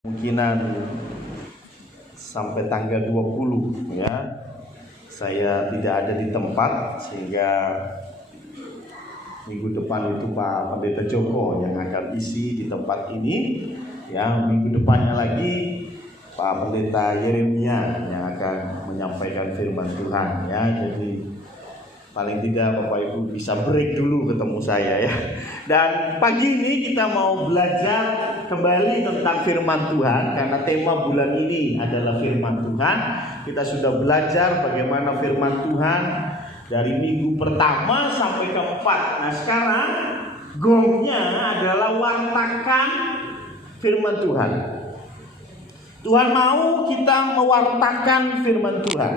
Kemungkinan sampai tanggal 20 ya saya tidak ada di tempat, sehingga minggu depan itu Pak Pendeta Joko yang akan isi di tempat ini ya. Minggu depannya lagi Pak Pendeta Yeremia yang akan menyampaikan firman Tuhan ya. Jadi paling tidak Bapak Ibu bisa break dulu ketemu saya ya. Dan pagi ini kita mau belajar kembali tentang firman Tuhan, karena tema bulan ini adalah firman Tuhan. Kita sudah belajar bagaimana firman Tuhan dari minggu pertama sampai keempat. Nah sekarang gongnya adalah wartakan firman Tuhan. Tuhan mau kita mewartakan firman Tuhan.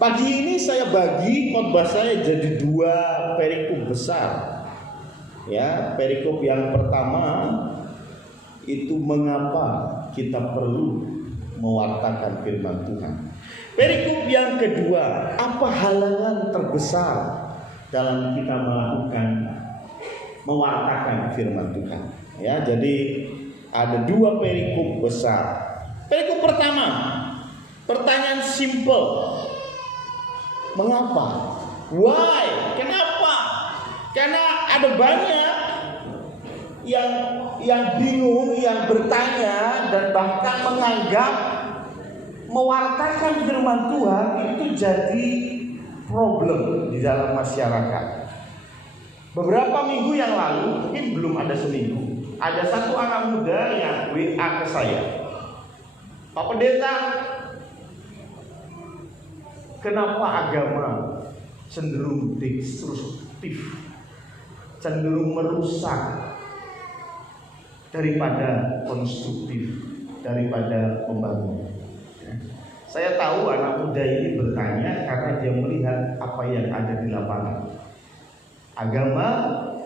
Pagi ini saya bagi khotbah saya jadi dua perikop besar. Ya, perikop yang pertama itu mengapa kita perlu mewartakan firman Tuhan. Perikop yang kedua, apa halangan terbesar dalam kita melakukan mewartakan firman Tuhan. Ya, jadi ada dua perikop besar. Perikop pertama, pertanyaan simple. Mengapa? Why? Kenapa? Karena ada banyak yang bingung, yang bertanya dan bahkan menganggap mewartakan firman Tuhan itu jadi problem di dalam masyarakat. Beberapa minggu yang lalu, mungkin belum ada seminggu, ada satu anak muda yang WA ke saya. Pak Pendeta, kenapa agama cenderung destruktif, cenderung merusak daripada konstruktif, daripada membangun? Saya tahu anak muda ini bertanya karena dia melihat apa yang ada di lapangan. Agama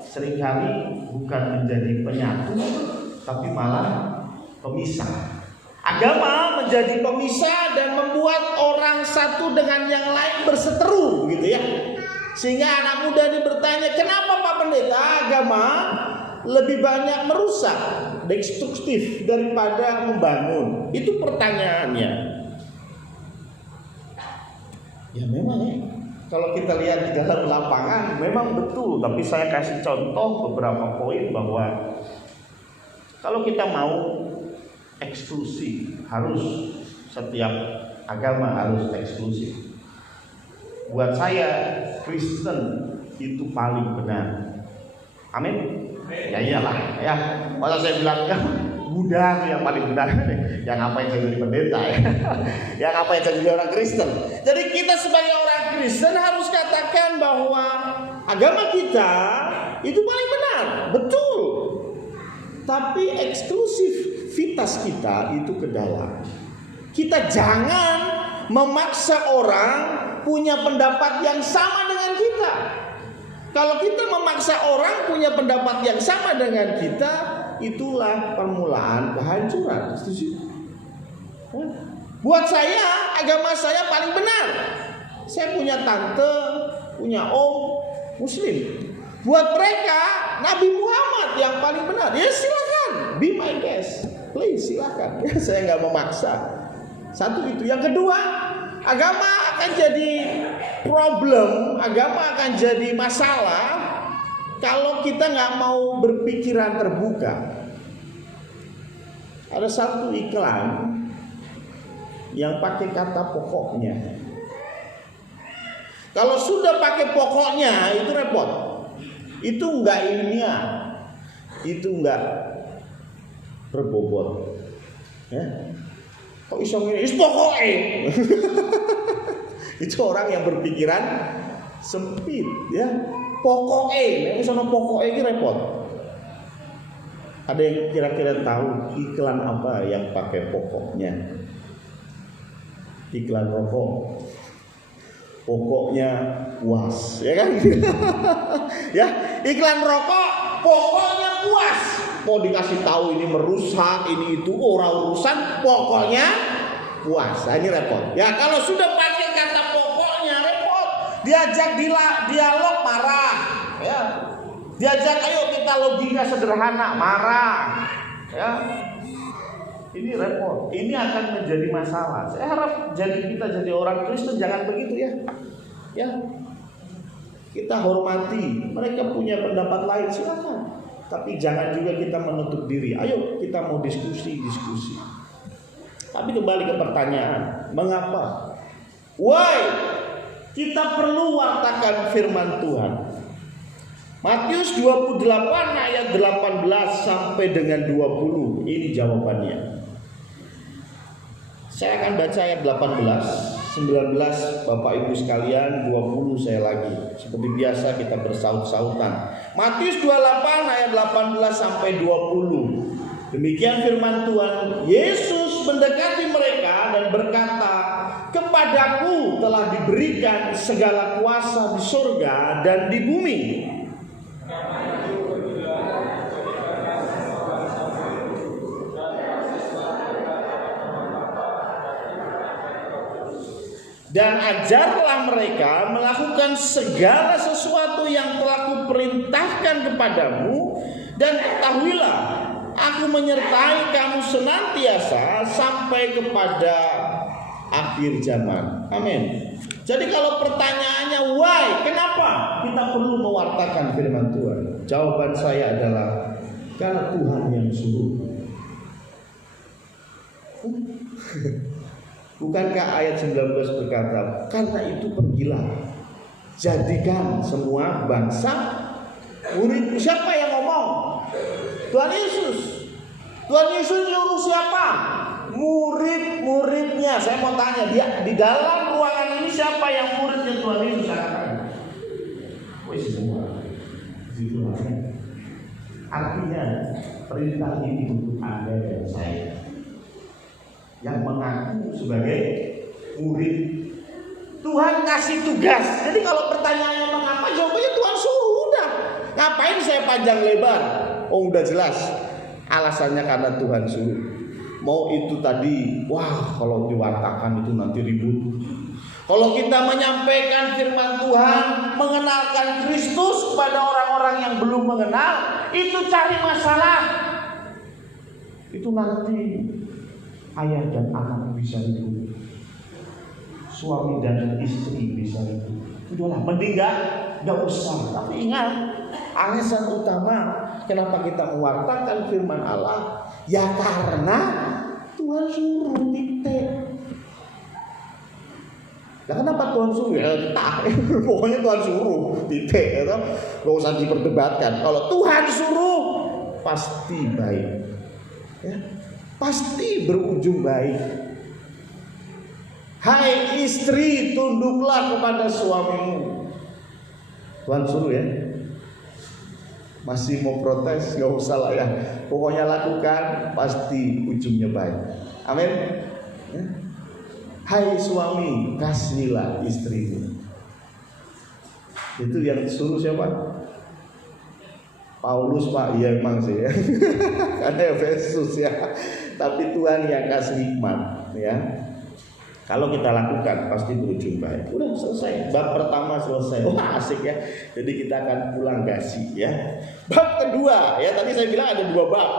seringkali bukan menjadi penyatu, tapi malah pemisah. Agama menjadi pemisah dan membuat orang satu dengan yang lain berseteru, gitu ya. Sehingga anak muda ini bertanya, kenapa Pak Pendeta agama lebih banyak merusak, destruktif daripada membangun? Itu pertanyaannya. Ya memang ya, kalau kita lihat di dalam lapangan memang betul. Tapi saya kasih contoh beberapa poin bahwa kalau kita mau eksklusif, harus setiap agama harus eksklusif. Buat saya Kristen itu paling benar. Amin. Ya iyalah ya. Masa saya bilang ya Buddha itu yang paling benar. Yang ngapain saya jadi pendeta ya? Yang ngapain saya jadi orang Kristen? Jadi kita sebagai orang Kristen harus katakan bahwa agama kita itu paling benar, betul. Tapi eksklusivitas kita itu ke dalam. Kita jangan memaksa orang punya pendapat yang sama dengan kita. Kalau kita memaksa orang punya pendapat yang sama dengan kita, itulah permulaan kehancuran. Setuju? Buat saya, agama saya paling benar. Saya punya tante, punya om Muslim. Buat mereka, Nabi Muhammad yang paling benar. Ya silakan, be my guest, please silakan. Ya, saya nggak memaksa. Satu itu. Yang kedua, agama akan jadi problem, agama akan jadi masalah kalau kita nggak mau berpikiran terbuka. Ada satu iklan yang pakai kata pokoknya. Kalau sudah pakai pokoknya itu repot. Itu nggak ilmiah, itu nggak berbobot. Ya. Kok iso ngene? Is pokoke. Itu orang yang berpikiran sempit, ya. Pokoke, nek sono pokoke iki repot. Ada yang kira-kira tahu iklan apa yang pakai pokoknya? Iklan rokok. Pokoknya puas, ya kan? Ya, iklan rokok pokoknya puas. Mau dikasih tahu ini merusak, ini itu orang urusan, pokoknya puas. Nah, ini repot. Ya, kalau sudah pakai kata pokoknya repot. Diajak dialog marah, ya. Diajak ayo kita logika sederhana marah, ya. Ini repot. Ini akan menjadi masalah. Saya harap kita jadi orang Kristen jangan begitu ya. Ya. Kita hormati, mereka punya pendapat lain silakan. Tapi jangan juga kita menutup diri. Ayo kita mau diskusi. Tapi kembali ke pertanyaan, mengapa? Why? Kita perlu wartakan firman Tuhan. Matius 28 ayat 18 sampai dengan 20. Ini jawabannya. Saya akan baca ayat 18, 19 Bapak Ibu sekalian, 20 saya lagi. Seperti biasa kita bersaut-sautan. Matius 28 ayat 18 sampai 20. Demikian firman Tuhan. Yesus mendekati mereka dan berkata, "Kepadaku telah diberikan segala kuasa di surga dan di bumi. Dan ajarlah mereka melakukan segala sesuatu yang telah kuperintahkan kepadamu, dan ketahuilah, aku menyertai kamu senantiasa sampai kepada akhir zaman." Amin. Jadi kalau pertanyaannya why, kenapa kita perlu mewartakan firman Tuhan? Jawaban saya adalah karena Tuhan yang suruh. Bukankah ayat 19 berkata, "Karena itu pergilah, jadikan semua bangsa murid." Siapa yang ngomong? Tuhan Yesus. Tuhan Yesus nyuruh siapa? Murid-muridnya. Saya mau tanya, dia di dalam ruangan ini siapa yang muridnya Tuhan Yesus? Semua. Artinya perintah ini untuk Anda dan saya yang mengaku sebagai murid. Tuhan kasih tugas. Jadi kalau pertanyaannya mengapa, jawabannya Tuhan suruh. Udah. Ngapain saya panjang lebar? Oh, udah jelas. Alasannya karena Tuhan suruh. Mau itu tadi, wah kalau diwartakan itu nanti ribut. Kalau kita menyampaikan firman Tuhan, mengenalkan Kristus kepada orang-orang yang belum mengenal, itu cari masalah. Itu nanti ayah dan anak bisa ribut, suami dan istri bisa ribut. Udahlah, mending nggak usah. Tapi ingat, alasan utama kenapa kita mewartakan firman Allah, ya karena Tuhan suruh, titik. Nah, kenapa Tuhan suruh? Ya tak, pokoknya Tuhan suruh, titik. Gak usah diperdebatkan. Kalau Tuhan suruh, pasti baik. Ya. Pasti berujung baik. Hai istri, tunduklah kepada suamimu. Tuhan suruh ya. Masih mau protes, gak usah lah ya. Pokoknya lakukan, pasti ujungnya baik. Amin. Ya. Hai suami, kasihilah istrimu. Itu yang suruh siapa? Paulus, Pak. Iya emang sih ya. Karena Efesus ya. Tapi Tuhan yang kasih hikmat ya. Kalau kita lakukan pasti berujung baik. Udah selesai. Bab pertama selesai. Wah asik ya. Jadi kita akan pulang gasi ya. Bab kedua ya. Tadi saya bilang ada 2 bab.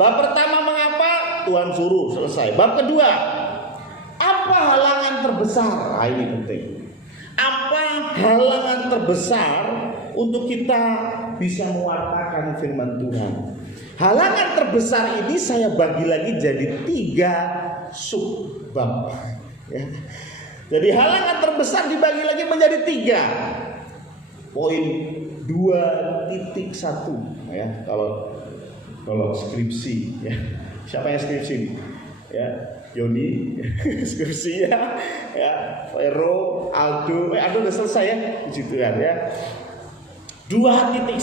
Bab pertama mengapa? Tuhan suruh, selesai. Bab kedua, apa halangan terbesar? Nah, ini penting. Apa halangan terbesar untuk kita bisa mewartakan firman Tuhan? Halangan terbesar ini saya bagi lagi jadi 3 subbab. Ya. Jadi halangan terbesar dibagi lagi menjadi 3. Poin 2.1 ya. Kalau skripsi ya. Siapa yang skripsi? Ya, Yoni skripsi ya. Ya, Vero, Aldo udah selesai ya di situ kan ya. 2.1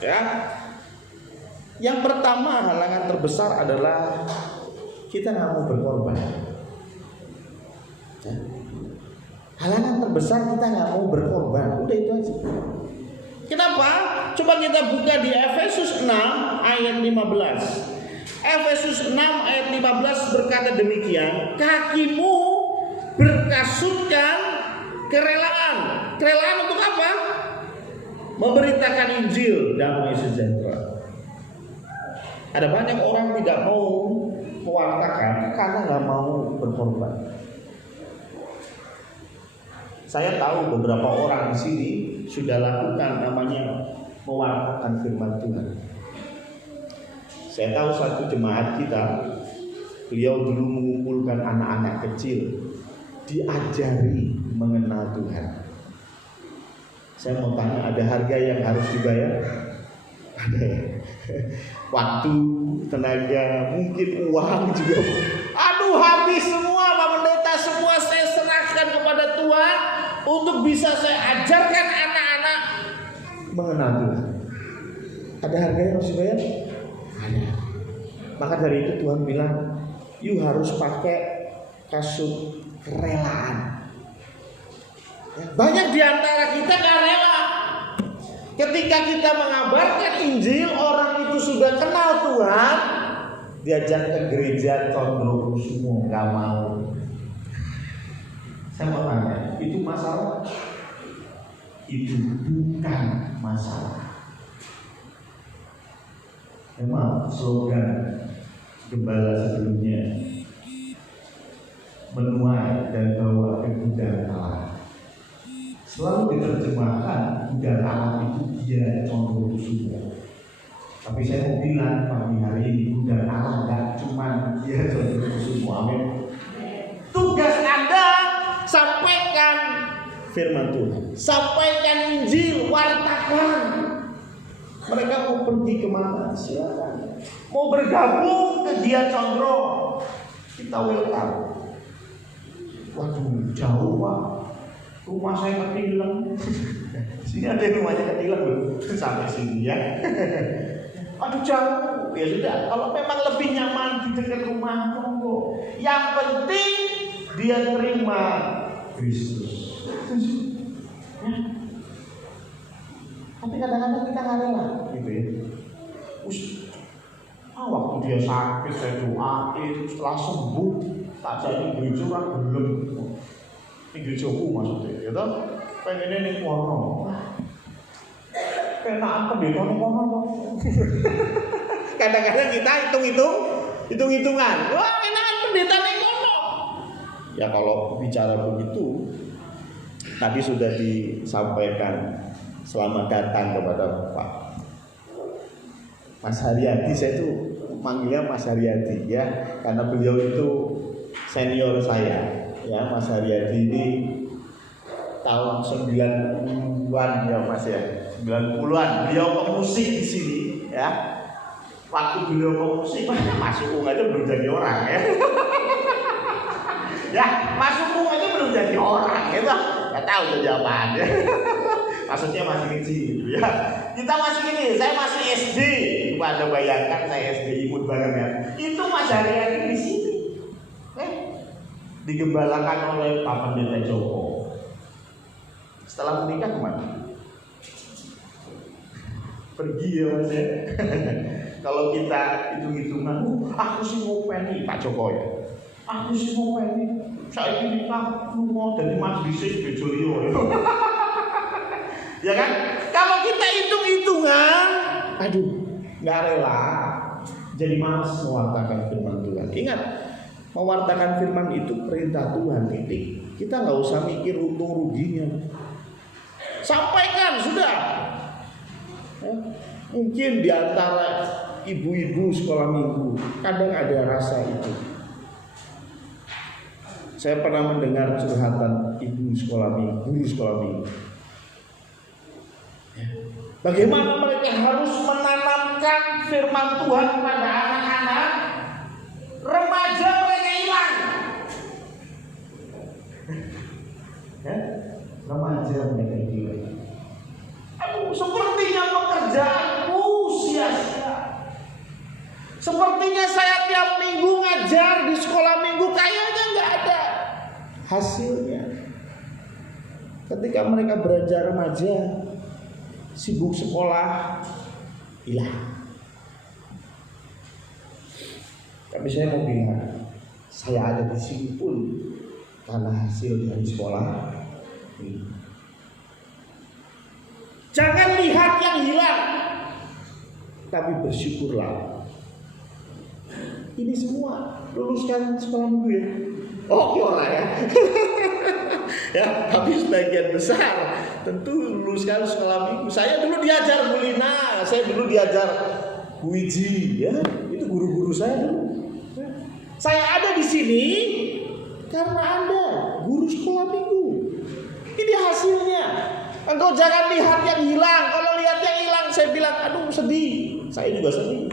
ya. Yang pertama halangan terbesar adalah kita nggak mau berkorban. Ya. Halangan terbesar kita nggak mau berkorban. Udah itu aja. Kenapa? Coba kita buka di Efesus 6 ayat 15. Efesus 6 ayat 15 berkata demikian, kakimu berkasutkan kerelaan. Kerelaan untuk apa? Memberitakan Injil damai sejahtera. Ada banyak orang tidak mau mewartakan karena nggak mau berkorban. Saya tahu beberapa orang di sini sudah lakukan namanya mewartakan firman Tuhan. Saya tahu satu jemaat kita, beliau dulu mengumpulkan anak-anak kecil, diajari mengenal Tuhan. Saya mau tanya, ada harga yang harus dibayar? Ada ya? Waktu, tenaga, mungkin uang juga. Aduh, habis semua Pak Pendeta, semua saya serahkan kepada Tuhan untuk bisa saya ajarkan anak-anak mengenal Tuhan. Ada harga yang harus dibayar? Ada. Maka dari itu Tuhan bilang, you harus pakai kasut kerelaan. Banyak di antara kita gak rela. Ketika kita mengabarkan Injil, orang itu sudah kenal Tuhan, diajak ke gereja condong semua, gak mau. Saya mau tanya, itu masalah? Itu bukan masalah. Memang slogan gembala sebelumnya menuai dan bawa kemudahan Allah. Selalu diterjemahkan budaya Allah itu dia condong semua. Tapi saya mau bilang pagi hari ini budaya Allah tidak cuma dia condong semua. Amin. Tugas Anda sampaikan firman Tuhan, sampaikan Injil, wartakan. Mereka mau pergi kemana? Silakan. Mau bergabung ke dia condong, kita welcome. Waduh, jauh Pak. Rumah saya ketilang. Sini ada rumahnya ketilang loh. Sampai sini ya. Aduh jauh. Ya sudah, kalau memang lebih nyaman di dekat rumah, monggo. Yang penting dia terima Kristus. Ya. Tapi kadang-kadang kita nggak rela, gitu ya. Waktu dia sakit saya doain, setelah sembuh tak jadi gereja orang belum. Ini gerejaku maksudnya, gitu. Pengennya nih kono. Kenaan pendeta nih kono. Kadang-kadang kita hitung-hitungan. Wah, enakan pendeta nih kono. Ya kalau bicara begitu, tadi sudah disampaikan selamat datang kepada Pak Mas Haryadi. Saya tuh manggilnya Mas Haryadi ya, karena beliau itu senior saya. Ya, Mas Haryadi ini tahun 90-an ya Mas ya, 90-an beliau pemusik di sini ya. Waktu beliau pemusik, Mas Ukung aja belum jadi orang ya. Ya, Mas Ukung aja belum jadi orang ya, nggak tahu tuh jawabannya. Maksudnya masih kecil gitu ya. Kita masih ini, saya masih SD. Anda bayangkan saya SD ikut bareng ya. Itu Mas Haryadi di sini. Digembalakan oleh Pak Pendeta Joko. Setelah menikah kemana? Pergi ya Mas ya. Kalau kita hitung-hitungan, aku sih mau pengen Pak Joko ya. Aku sih mau pengen. Saya ini nikah, lu mau jadi majlis Bejolio ya. Ya kan? Kalau kita hitung-hitungan, aduh, nggak rela. Jadi malas mewartakan firman Tuhan. Ingat, mewartakan firman itu perintah Tuhan, titik. Kita nggak usah mikir untung ruginya. Sampaikan sudah. Ya. Mungkin di antara ibu-ibu sekolah minggu kadang ada rasa itu. Saya pernah mendengar curhatan ibu sekolah minggu, guru sekolah minggu. Bagaimana mereka harus menanamkan firman Tuhan pada anak-anak remaja mereka hilang. Ya, remaja mereka hilang. Aduh, sepertinya pekerjaanku sia-sia. Sepertinya saya tiap minggu ngajar di sekolah minggu kayaknya nggak ada hasilnya. Ketika mereka beranjak remaja, sibuk sekolah, hilang. Tapi saya mau bilang, saya ada di sini pun karena hasil dari sekolah ini. Jangan lihat yang hilang, tapi bersyukurlah Ini semua luluskan sekolah minggu ya? Oke orang ya. Ya, tapi sebagian besar tentu luluskan sekolah minggu. Saya dulu diajar Bu Lina, saya dulu diajar Bu Wiji, ya. Itu guru-guru saya dulu. Saya ada di sini karena Anda guru sekolah minggu. Ini hasilnya. Engkau jangan lihat yang hilang. Kalau lihat yang hilang, saya bilang, aduh sedih. Saya juga sedih.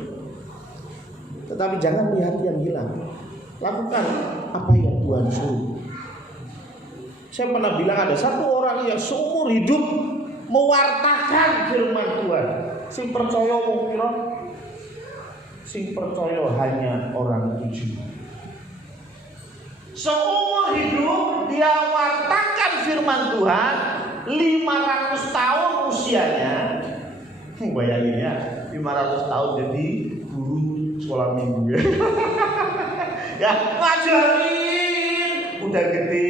Tetapi jangan lihat yang hilang. Lakukan apa yang Tuhan suruh. Saya pernah bilang ada satu orang yang seumur hidup mewartakan firman Tuhan. Sing percaya wong pira? Sing percaya hanya orang 7. Seumur hidup dia wartakan firman Tuhan, 500 tahun usianya. Bayangin ya, 500 tahun jadi guru sekolah minggu ya. Ya, ngajarin, udah gede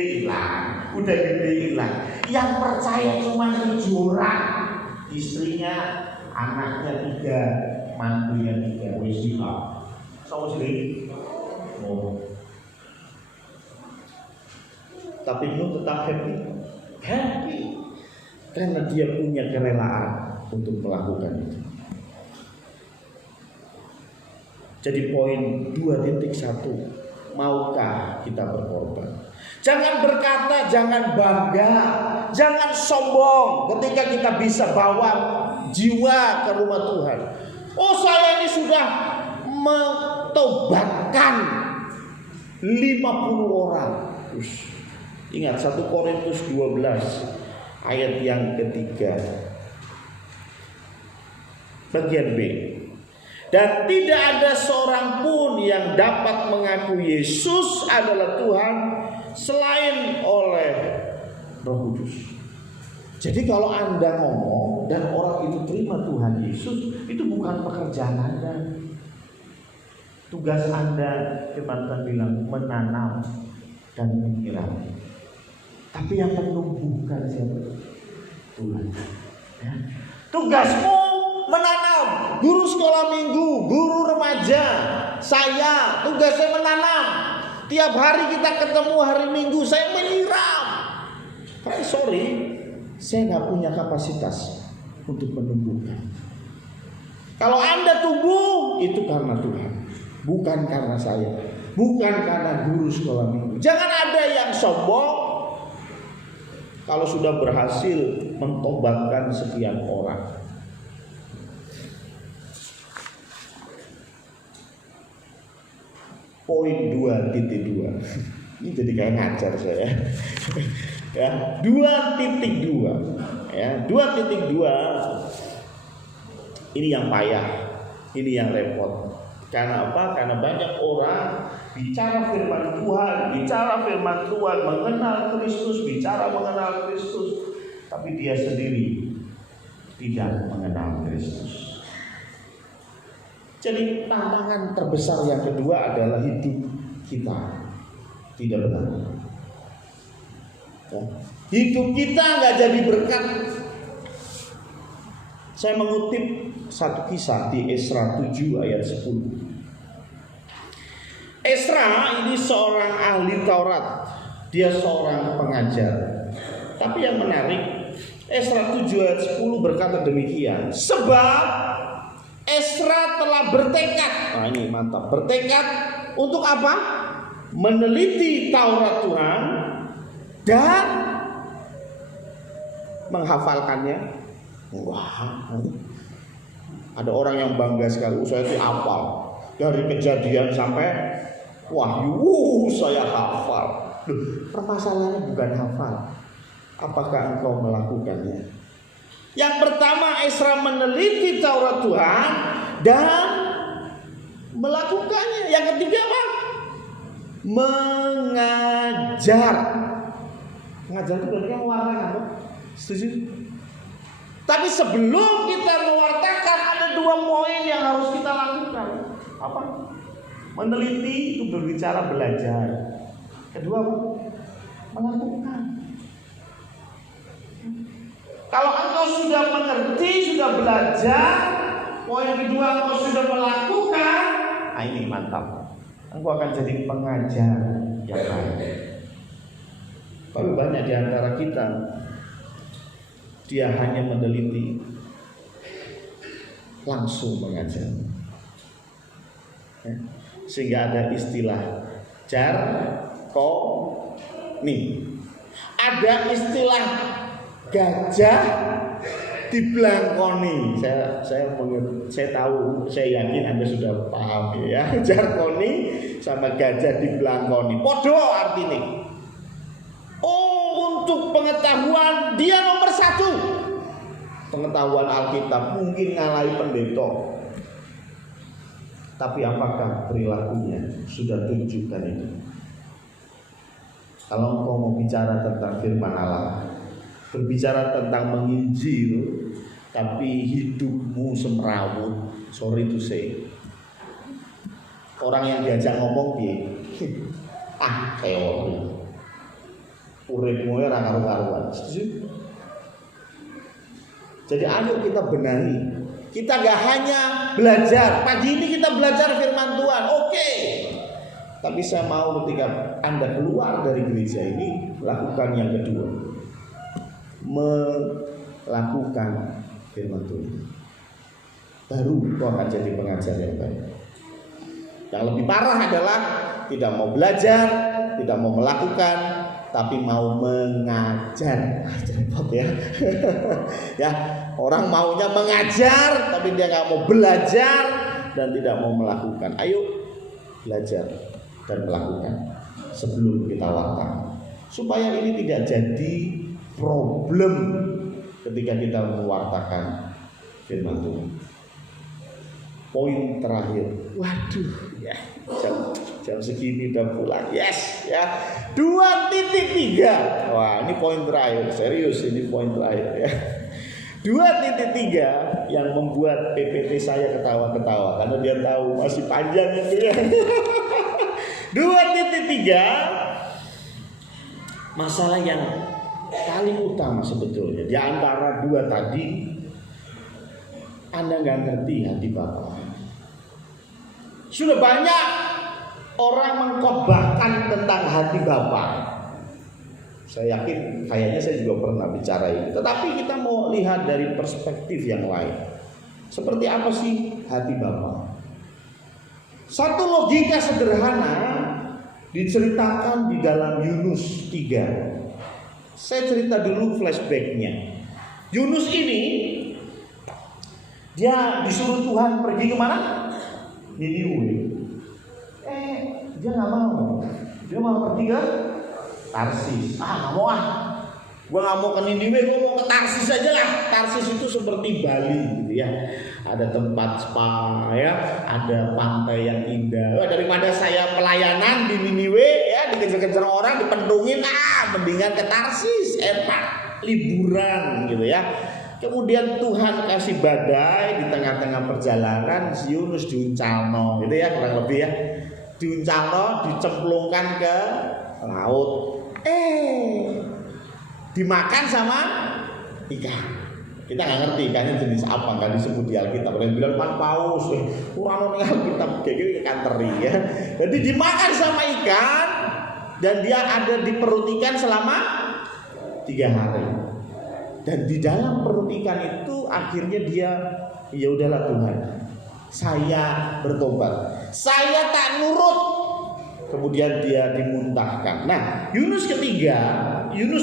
hilang. Yang percaya cuma 7 orang, istrinya, anaknya 3, mantunya 3. Wis nikah. Sama sini. Oh. Tapi Nuh tetap happy karena dia punya kerelaan untuk melakukan itu. Jadi poin 2.1, maukah kita berkorban? Jangan berkata, jangan bangga, jangan sombong ketika kita bisa bawa jiwa ke rumah Tuhan. Oh, saya ini sudah mentobatkan 50 orang. Ingat 1 Korintus 12 ayat yang ketiga bagian B. Dan tidak ada seorang pun yang dapat mengaku Yesus adalah Tuhan selain oleh Roh Kudus. Jadi kalau Anda ngomong dan orang itu terima Tuhan Yesus, itu bukan pekerjaan Anda. Tugas Anda, firman Tuhan bilang, menanam dan menyiram. Tapi yang menumbuhkan siapa? Tuhan. Ya. Tugasmu menanam. Guru sekolah minggu, guru remaja, saya tugasnya menanam. Tiap hari kita ketemu hari Minggu, saya menyiram. Tapi sorry, saya nggak punya kapasitas untuk menumbuhkan. Kalau Anda tumbuh, itu karena Tuhan, bukan karena saya, bukan karena guru sekolah minggu. Jangan ada yang sombong kalau sudah berhasil mentobatkan sekian orang. Poin 2.2. Ini jadi kayak ngajar saya. Ya, 2.2. Ya, 2.2. Ini yang payah, ini yang repot. Karena apa? Karena banyak orang bicara firman Tuhan, mengenal Kristus, bicara mengenal Kristus, tapi dia sendiri tidak mengenal Kristus. Jadi tantangan terbesar yang kedua adalah hidup kita tidak benar. Ya. Hidup kita nggak jadi berkat. Saya mengutip satu kisah di Esra 7 ayat 10. Esra ini seorang ahli Taurat, dia seorang pengajar. Tapi yang menarik, Esra 7 ayat 10 berkata demikian, sebab Esra telah bertekad, nah ini mantap, bertekad untuk apa? Meneliti Taurat Tuhan dan menghafalkannya. Wah, ada orang yang bangga sekali, saya itu hafal dari Kejadian sampai Wahyu, saya hafal. Permasalahannya bukan hafal, apakah engkau melakukannya? Yang pertama, Esra meneliti Taurat Tuhan dan melakukannya. Yang ketiga apa? Mengajar. Mengajar itu berarti mewartakan apa? Setuju? Tapi sebelum kita mewartakan, ada 2 poin yang harus kita lakukan. Apa? Meneliti itu berbicara belajar. Kedua apa? Melakukan. Kalau engkau sudah mengerti, sudah belajar, poin kedua engkau sudah melakukan, nah ini mantap. engkau akan jadi pengajar yang baik. Tapi banyak di antara kita, dia hanya meneliti, langsung mengajar. Sehingga ada istilah jarkoni, ada istilah gajah dibelangkoni. Saya tahu, saya yakin Anda sudah paham ya. Jarkoni sama gajah dibelangkoni podo artinya. Oh, untuk pengetahuan dia nomor 1. Pengetahuan Alkitab mungkin ngalahi pendeta. Tapi apakah perilakunya sudah tunjukkan itu? Kalau engkau mau bicara tentang firman Allah, berbicara tentang menginjil, tapi hidupmu semrawut, sorry to say, orang yang diajak ngomong piye? Teori. Uripmu ora karu-karuan. Jadi ayo kita benahi. Kita gak hanya belajar. Pagi ini kita belajar firman Tuhan, oke. Tapi saya mau ketika Anda keluar dari gereja ini, lakukan yang kedua, melakukan firman Tuhan. Baru kau akan jadi pengajar yang baik. Yang lebih parah adalah tidak mau belajar, tidak mau melakukan, tapi mau mengajar. Repot ya. Ya, orang maunya mengajar tapi dia nggak mau belajar dan tidak mau melakukan. Ayo belajar dan melakukan sebelum kita wartakan, supaya ini tidak jadi problem ketika kita mewartakan firman Tuhan. Poin terakhir, waduh ya, jam segini udah pulang, yes ya, 2.3. Wah, ini poin terakhir, serius ini poin terakhir ya. 2.3 yang membuat PPT saya ketawa-ketawa karena dia tahu masih panjang itu ya. 2.3 masalah yang paling utama sebetulnya di antara dua tadi. Anda nggak ngerti hati Bapa. Sudah banyak orang mengkhotbahkan tentang hati Bapa. Saya yakin kayaknya saya juga pernah bicara ini. Tetapi kita mau lihat dari perspektif yang lain. Seperti apa sih hati Bapa? Satu logika sederhana diceritakan di dalam Yunus 3. Saya cerita dulu flashbacknya. Yunus ini dia disuruh Tuhan pergi kemana? Niniwe. Dia nggak mau. Dia mau pergi ke Tarsis. Nggak mau Gua nggak mau ke Niniwe, gua mau ke Tarsis aja lah. Tarsis itu seperti Bali, gitu ya. Ada tempat spa, ya. Ada pantai yang indah. Daripada saya pelayanan di Niniwe, ya, dikejar-kejar orang, dipendungin, mendingan ke Tarsis, enak, liburan, gitu ya. Kemudian Tuhan kasih badai di tengah-tengah perjalanan, si Yunus diuncalno, gitu ya, kurang lebih ya. Diuncalno, dicemplungkan ke laut. Dimakan sama ikan. Kita nggak ngerti ikannya jenis apa, nggak disebut di Alkitab. Orang bilang pan paus, kurang nih Alkitab kayak gini ikan teri ya. Jadi dimakan sama ikan dan dia ada di perut ikan selama 3 hari. Dan di dalam perut ikan itu akhirnya dia, ya udahlah Tuhan, saya bertobat, saya tak nurut. Kemudian dia dimuntahkan. Nah, Yunus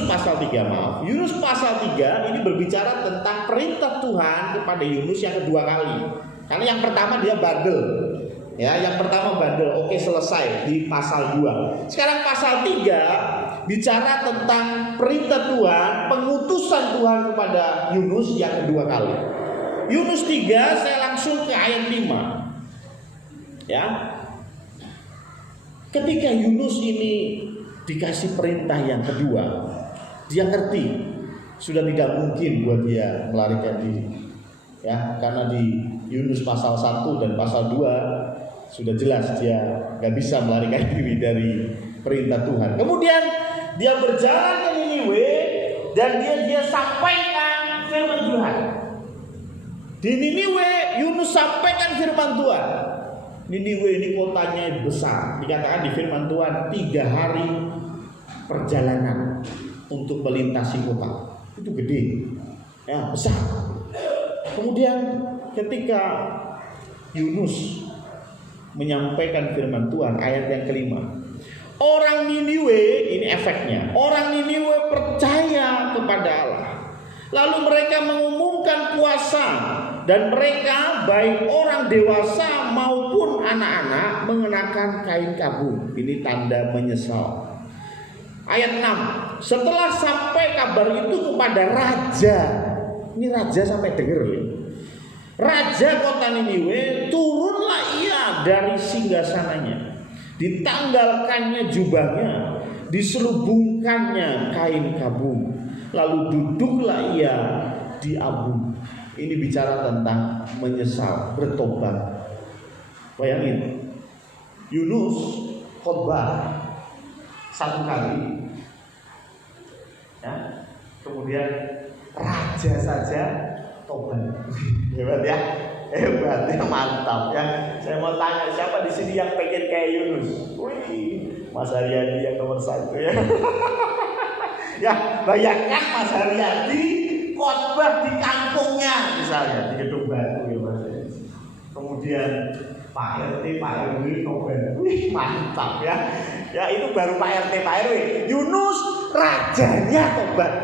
pasal 3 Yunus pasal 3 ini berbicara tentang perintah Tuhan kepada Yunus yang kedua kali. Karena yang pertama dia bandel. Ya, yang pertama bandel, oke selesai di pasal 2. Sekarang pasal 3 bicara tentang perintah Tuhan, pengutusan Tuhan kepada Yunus yang kedua kali. Yunus 3 saya langsung ke ayat 5. Ya. Ketika Yunus ini dikasih perintah yang kedua, dia ngerti sudah tidak mungkin buat dia melarikan diri. Ya, karena di Yunus pasal 1 dan pasal 2 sudah jelas dia gak bisa melarikan diri dari perintah Tuhan. Kemudian dia berjalan ke Niniwe dan dia sampaikan firman Tuhan. Di Niniwe Yunus sampaikan firman Tuhan. Niniwe ini kotanya besar. Dikatakan di firman Tuhan 3 hari perjalanan untuk melintasi kota. Itu gede, ya besar. Kemudian ketika Yunus menyampaikan firman Tuhan ayat yang kelima, orang Niniwe, ini efeknya, orang Niniwe percaya kepada Allah. Lalu mereka mengumumkan puasa, dan mereka baik orang dewasa maupun anak-anak mengenakan kain kabung. Ini tanda menyesal. Ayat 6, setelah sampai kabar itu kepada raja, ini raja sampai dengar ya. Raja kota Niniwe, turunlah ia dari singgasananya, ditanggalkannya jubahnya, diselubungkannya kain kabung, lalu duduklah ia di abu. Ini bicara tentang menyesal, bertobat. Bayangin, Yunus khotbah 1 kali, ya, kemudian raja saja tobat. Hebat ya, hebat ya, mantap ya. Saya mau tanya, siapa di sini yang pengen kayak Yunus? Wih, Mas Haryadi yang nomor 1 ya. Ya, bayangkan Mas Haryadi khotbah di kampungnya, misalnya di Gedung Batu ya Mas. Kemudian Pak RT, Pak RW tobat. Wih, mantap ya. Ya itu baru Pak RT, Pak RW. Yunus rajanya tobat.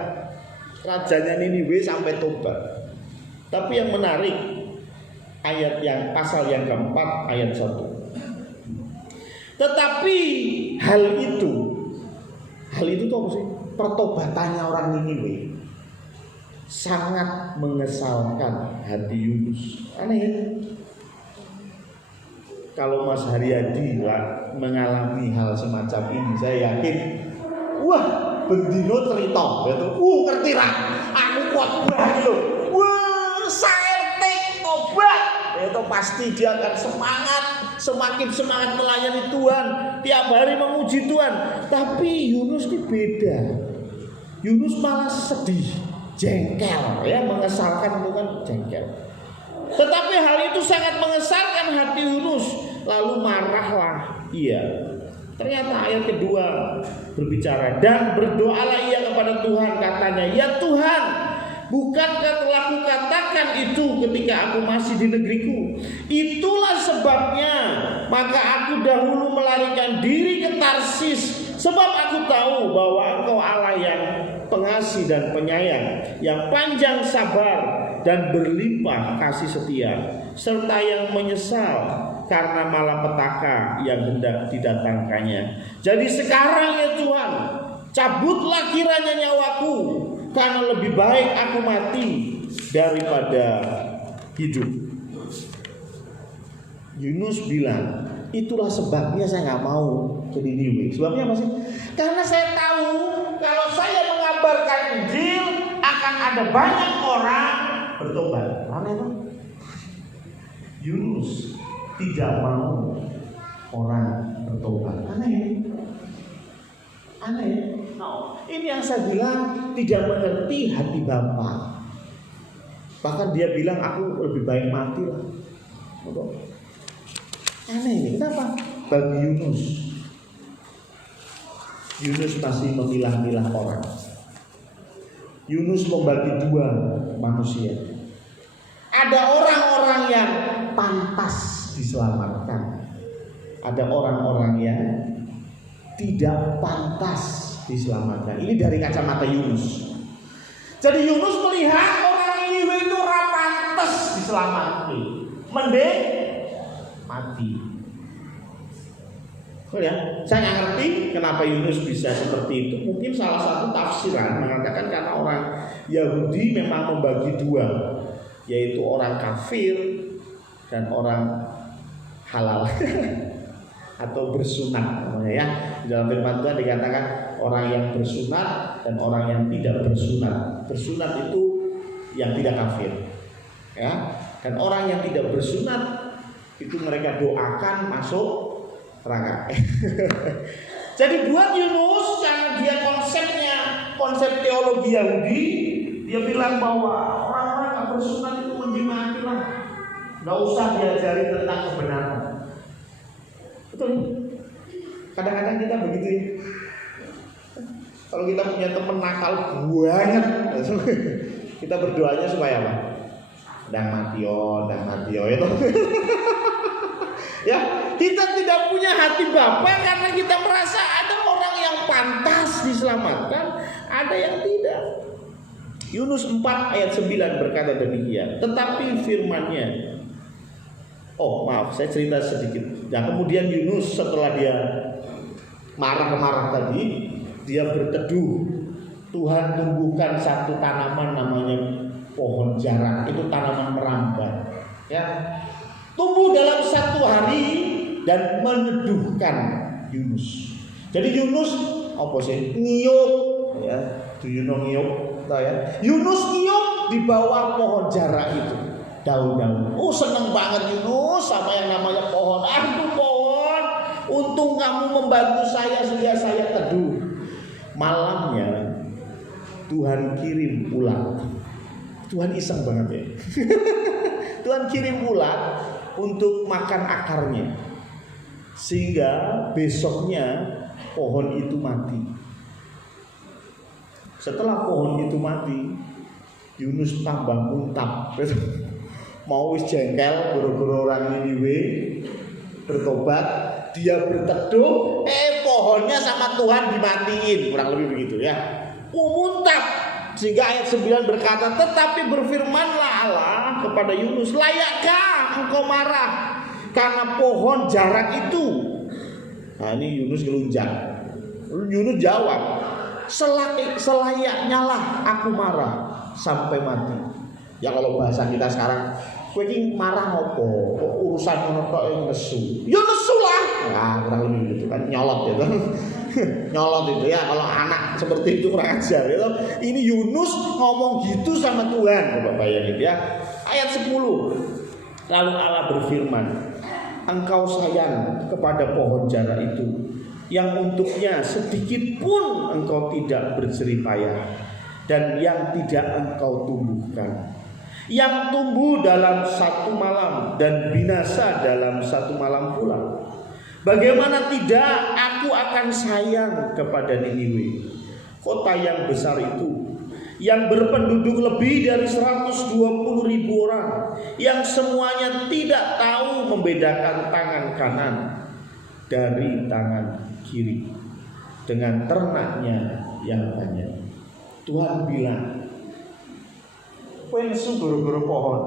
Rajanya Niniwe sampai tobat. Tapi yang menarik, ayat yang pasal yang keempat ayat 1. Tetapi hal itu tuh apa sih? Pertobatannya orang Niniwe sangat mengesalkan hati Yunus. Aneh ya? Kalau Mas Haryadi lah mengalami hal semacam ini, saya yakin, wah, bendino cerita, gitu. Ngerti lah, aku khotbah gitu. Wah, saya tobat. Itu pasti dia akan semangat, semakin semangat melayani Tuhan, tiap hari memuji Tuhan. Tapi Yunus ini beda. Yunus malah sedih, jengkel, ya, mengesalkan itu kan jengkel. Tetapi hal itu sangat mengesalkan hati Yunus. Lalu marahlah ia. Ternyata ayat kedua berbicara, dan berdoalah ia kepada Tuhan, katanya, ya Tuhan, bukankah telah kukatakan itu ketika aku masih di negeriku? Itulah sebabnya maka aku dahulu melarikan diri ke Tarsis, sebab aku tahu bahwa Engkau Allah yang pengasih dan penyayang, yang panjang sabar dan berlimpah kasih setia, serta yang menyesal karena malapetaka yang hendak didatangkannya. Jadi sekarang ya Tuhan, cabutlah kiranya nyawaku, karena lebih baik aku mati daripada hidup. Yunus bilang, itulah sebabnya saya nggak mau ke Niniwe. Sebabnya apa sih? Karena saya tahu kalau saya mengabarkan Injil akan ada banyak orang bertobat. Aneh tuh. Yunus tidak mau orang bertobat. Aneh. Aneh. No. Ini yang saya bilang tidak mengerti hati Bapa. Bahkan dia bilang aku lebih baik mati lah. Aneh ini. Kenapa? Bagi Yunus masih memilah-milah orang. Yunus membagi 2 manusia. Ada orang-orang yang pantas diselamatkan, ada orang-orang yang tidak pantas diselamatkan. Ini dari kacamata Yunus. Jadi Yunus melihat orang ini itu pantas diselamatkan, mending mati. Oh ya, saya nggak ngerti kenapa Yunus bisa seperti itu. Mungkin salah satu tafsiran mengatakan karena orang Yahudi memang membagi 2, yaitu orang kafir dan orang halal atau bersunat namanya ya. Di dalam firman Tuhan dikatakan orang yang bersunat dan orang yang tidak bersunat. Bersunat itu yang tidak kafir, ya. Dan orang yang tidak bersunat itu mereka doakan masuk neraka. Jadi buat Yunus, karena dia konsep teologi Yahudi, dia bilang bahwa orang-orang yang bersunat itu mending mati lah. Nggak usah diajari tentang kebenaran. Betul. Kadang-kadang kita begitu ya. Kalau kita punya teman nakal banget, kita berdoanya supaya apa? Dang matio itu. Ya, kita tidak punya hati Bapa karena kita merasa ada orang yang pantas diselamatkan, ada yang tidak. Yunus 4 ayat 9 berkata demikian. Tetapi firman-Nya, saya cerita sedikit. Nah, kemudian Yunus setelah dia marah tadi, dia berteduh. Tuhan tumbuhkan satu tanaman namanya pohon jarak. Itu tanaman merambat, ya. Tumbuh dalam 1 hari dan meneduhkan Yunus. Jadi Yunus ngiyup, ya. Do you know ngiyup? Ya. Yunus ngiyup di bawah pohon jarak itu. Daun-daun. Seneng banget Yunus sama yang namanya pohon. Aduh pohon, untung kamu membantu saya sehingga saya teduh. Malamnya Tuhan kirim ulat. Tuhan iseng banget ya. Tuhan kirim ulat untuk makan akarnya, sehingga besoknya pohon itu mati. Setelah pohon itu mati, Yunus tambah muntap. Mau wis jengkel guru-guru orang Niniwe bertobat, dia berteduh, pohonnya sama Tuhan dimatiin, kurang lebih begitu ya. Muntap. Sehingga ayat 9 berkata, tetapi berfirmanlah Allah kepada Yunus, layakkah engkau marah karena pohon jarak itu? Nah, ini Yunus gelunjak. Yunus jawab, selayaknya lah aku marah sampai mati. Ya kalau bahasa kita sekarang, kowe iki marah ngopo? Kok urusan ngono tok nesu. Ya nesu lah. Nah, kurang lebih gitu kan, nyolot ya kan. Nyolot itu ya, kalau anak seperti itu kurang ajar gitu. Ini Yunus ngomong gitu sama Tuhan, coba bayangin ya. Ayat 10. Lalu Allah berfirman, engkau sayang kepada pohon jarak itu, yang untuknya sedikit pun engkau tidak berjerih payah, dan yang tidak engkau tumbuhkan, yang tumbuh dalam 1 malam dan binasa dalam 1 malam pula. Bagaimana tidak, aku akan sayang kepada Niniwe, kota yang besar itu, yang berpenduduk lebih dari 120.000 orang, yang semuanya tidak tahu membedakan tangan kanan dari tangan kiri, dengan ternaknya yang banyak. Tuhan bilang, kowe nesu goro-goro pohon,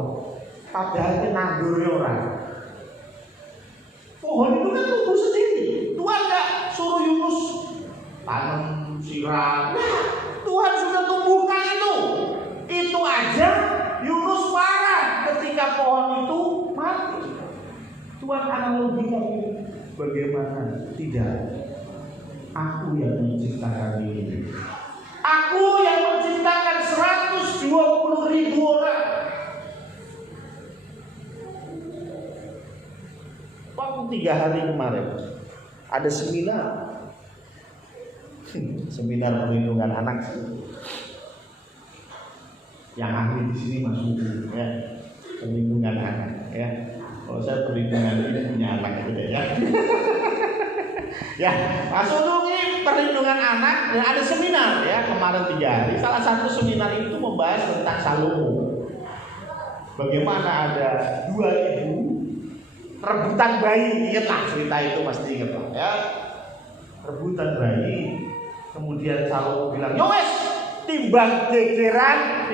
padahal itu nandur orang. Pohon itu kan tumbuh sendiri. Tuhan gak suruh Yunus tanam siram. Nah, Tuhan sudah tumbuhkan itu. Itu aja Yunus marah ketika pohon itu mati. Tuhan analogikan ini. Bagaimana tidak? Aku yang menciptakan ini. Aku yang menciptakan 120.000 orang. Waktu 3 hari kemarin ada seminar perlindungan anak. Yang ahli di sini masuk ya, perlindungan anak ya. Kalau saya perlindungan ini punya anak gitu ya. Ya, masuk ini perlindungan anak dan ada seminar ya kemarin 3 hari. Salah satu seminar itu membahas tentang Salomo. Bagaimana ada 2 ibu rebutan bayi, ingat lah cerita itu pasti ingat lah ya. Rebutan bayi, kemudian Salomo bilang, yo wes timbang gegeran,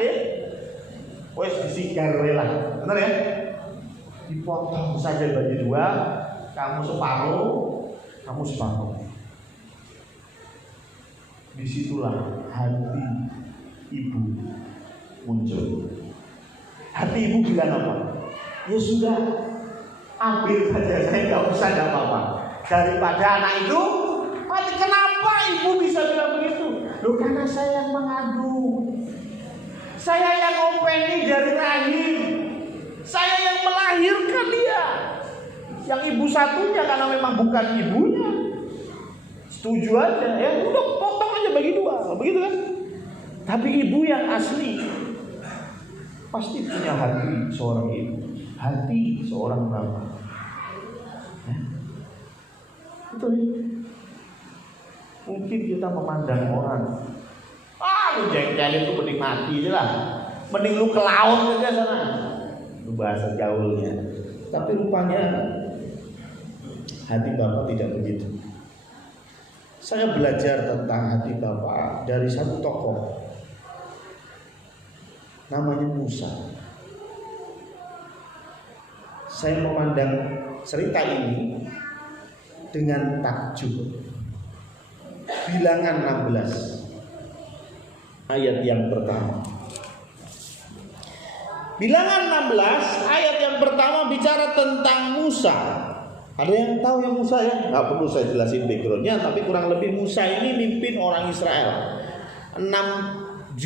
wes disigar lah, benar ya? Dipotong saja bagi 2, kamu separuh, kamu separuh. Disitulah hati ibu muncul. Hati ibu bilang apa? Ya sudah, ambil saja, saya nggak usah, nggak apa-apa. Daripada anak itu mati. Kenapa ibu bisa bilang begitu? Loh, karena saya yang mengandung, saya yang ngopeni dari rahim, saya yang melahirkan dia. Yang ibu satunya karena memang bukan ibunya, setuju aja ya, udah potong aja bagi 2, begitu kan? Tapi ibu yang asli pasti punya hati seorang ibu, hati seorang bapak. tuh. Mungkin kita memandang orang, lu jengkel itu mending mati aja lah, mending lu ke laut aja sana. Itu bahasa gaulnya. Tapi rupanya hati Bapak tidak begitu. Saya belajar tentang hati Bapak dari satu tokoh namanya Musa. Saya memandang cerita ini dengan takjub. Bilangan 16 ayat yang pertama. Bilangan 16 ayat yang pertama bicara tentang Musa. Ada yang tahu yang Musa ya? Nggak perlu saya jelasin backgroundnya, tapi kurang lebih Musa ini mimpin orang Israel 600.000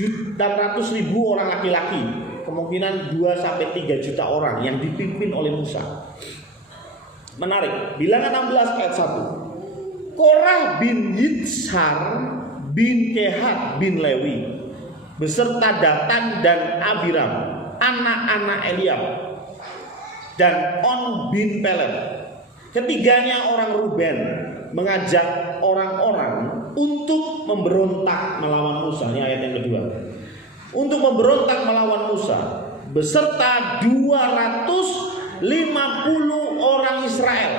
orang laki-laki, kemungkinan 2-3 juta orang yang dipimpin oleh Musa. Menarik, Bilangan 16 ayat 1. Korah bin Yitsar bin Kehat bin Lewi beserta Datan dan Abiram, anak-anak Eliab, dan On bin Pelet, ketiganya orang Ruben, mengajak orang-orang untuk memberontak melawan Musa. Ini ayat yang kedua. Untuk memberontak melawan Musa beserta 250 orang Israel,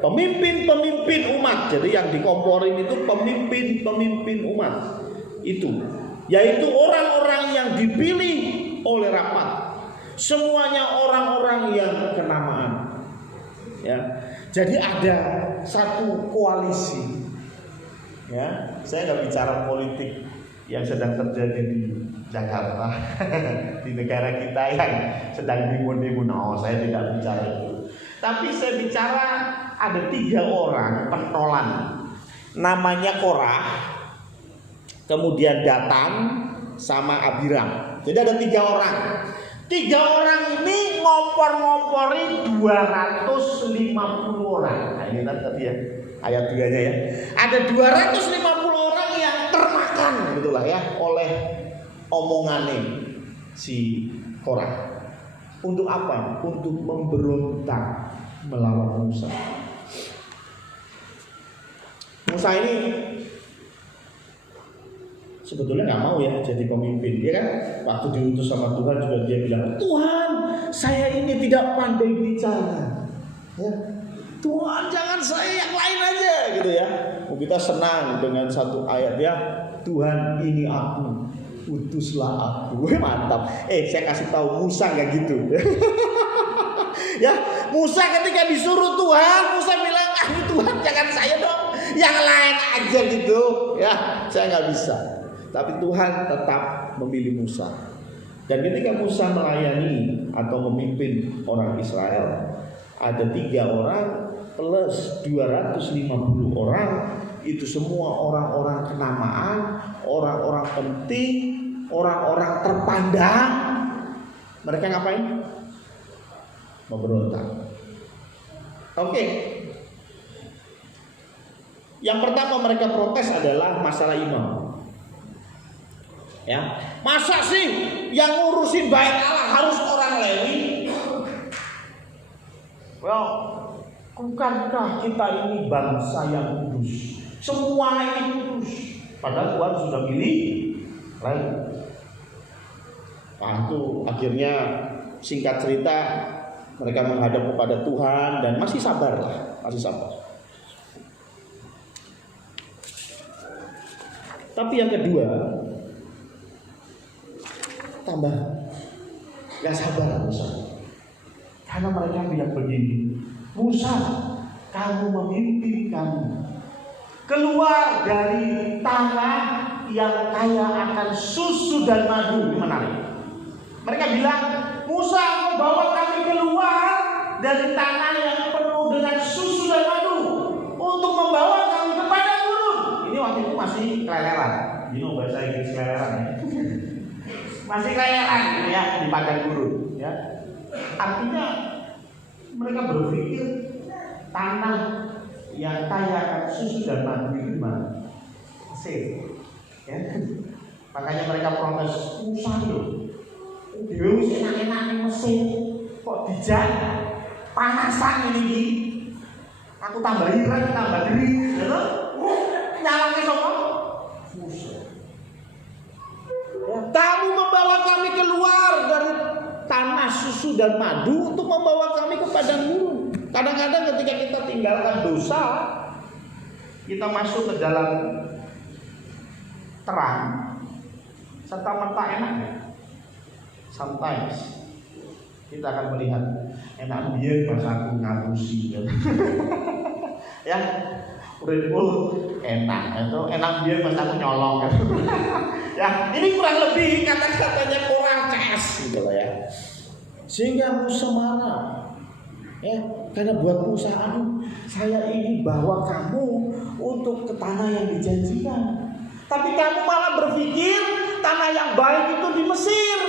pemimpin-pemimpin umat. Jadi yang dikomporin itu pemimpin-pemimpin umat itu, yaitu orang-orang yang dipilih oleh rapat, semuanya orang-orang yang kenamaan. Ya, jadi ada satu koalisi. Ya, saya nggak bicara politik yang sedang terjadi di Jakarta, di negara kita yang sedang demo-demo. No, saya tidak bicara itu. Tapi saya bicara ada 3 orang pentolan, namanya Korah, kemudian Datan, sama Abiram. Jadi ada 3 orang. 3 orang ini ngompor-ngomporin 250 orang. Nah, ini tadi ya, ayat 3-nya ya. Ada 250 orang yang termakan gitulah ya oleh omongannya si Korah. Untuk apa? Untuk memberontak melawan Musa. Musa ini sebetulnya nggak mau ya jadi pemimpin, dia kan waktu diutus sama Tuhan juga dia bilang, Tuhan, saya ini tidak pandai bicara, ya Tuhan jangan saya, yang lain aja gitu ya. Kita senang dengan satu ayat ya, Tuhan ini aku, utuslah aku. Mantap. Saya kasih tahu Musa nggak gitu. Ya, Musa ketika disuruh Tuhan, Musa bilang, Tuhan jangan saya dong, yang lain aja gitu. Ya, saya nggak bisa. Tapi Tuhan tetap memilih Musa. Dan ketika Musa melayani atau memimpin orang Israel, ada 3 orang plus 250 orang, itu semua orang-orang kenamaan, orang-orang penting, orang-orang terpandang. Mereka ngapain? Memberontak. Oke. Yang pertama mereka protes adalah masalah imam. Ya, masa sih yang ngurusin bait Allah harus orang Lewi? Well, bukankah kita ini bangsa yang kudus? Semua ini kudus. Padahal Tuhan sudah pilih Lewi. Nah, itu akhirnya singkat cerita mereka menghadap kepada Tuhan dan masih sabar lah, masih sabar. Tapi yang kedua, tambah gak sabar Musa, karena mereka bilang begini, Musa, kamu memimpin kami keluar dari tanah yang kaya akan susu dan madu. Ini menarik. Mereka bilang, Musa, kamu bawa kami keluar dari tanah yang penuh dengan susu dan madu untuk membawa kami ke padang gurun. Ini waktu itu masih keleleran. Ini bahasa Inggris keleleran ya. Masih keleleran gitu ya, di padang gurun ya. Artinya mereka berpikir tanah yang kaya akan susu dan madu itu mana? Mesir ya. Makanya mereka protes, Musa loh, dia enak-enak di Mesir kok dijak panasan ini. Aku tambah ireng, tambah geri, ya toh? Nyalahke sapa? Musa. Ya, kamu membawa kami keluar dari tanah susu dan madu untuk membawa kami ke padang gurun. Kadang-kadang ketika kita tinggalkan dosa, kita masuk ke dalam terang, serta merta enak. Sometimes kita akan melihat enak biar pas aku ngapusi, ya, uripku enak, itu enak biar pas aku nyolong, ya. Ini kurang lebih kata-katanya kurang CS gitu loh ya. Sehingga Musa marah, ya, karena buat Musa, aduh, saya ingin bawa kamu untuk ke tanah yang dijanjikan, tapi kamu malah berpikir tanah yang baik itu di Mesir.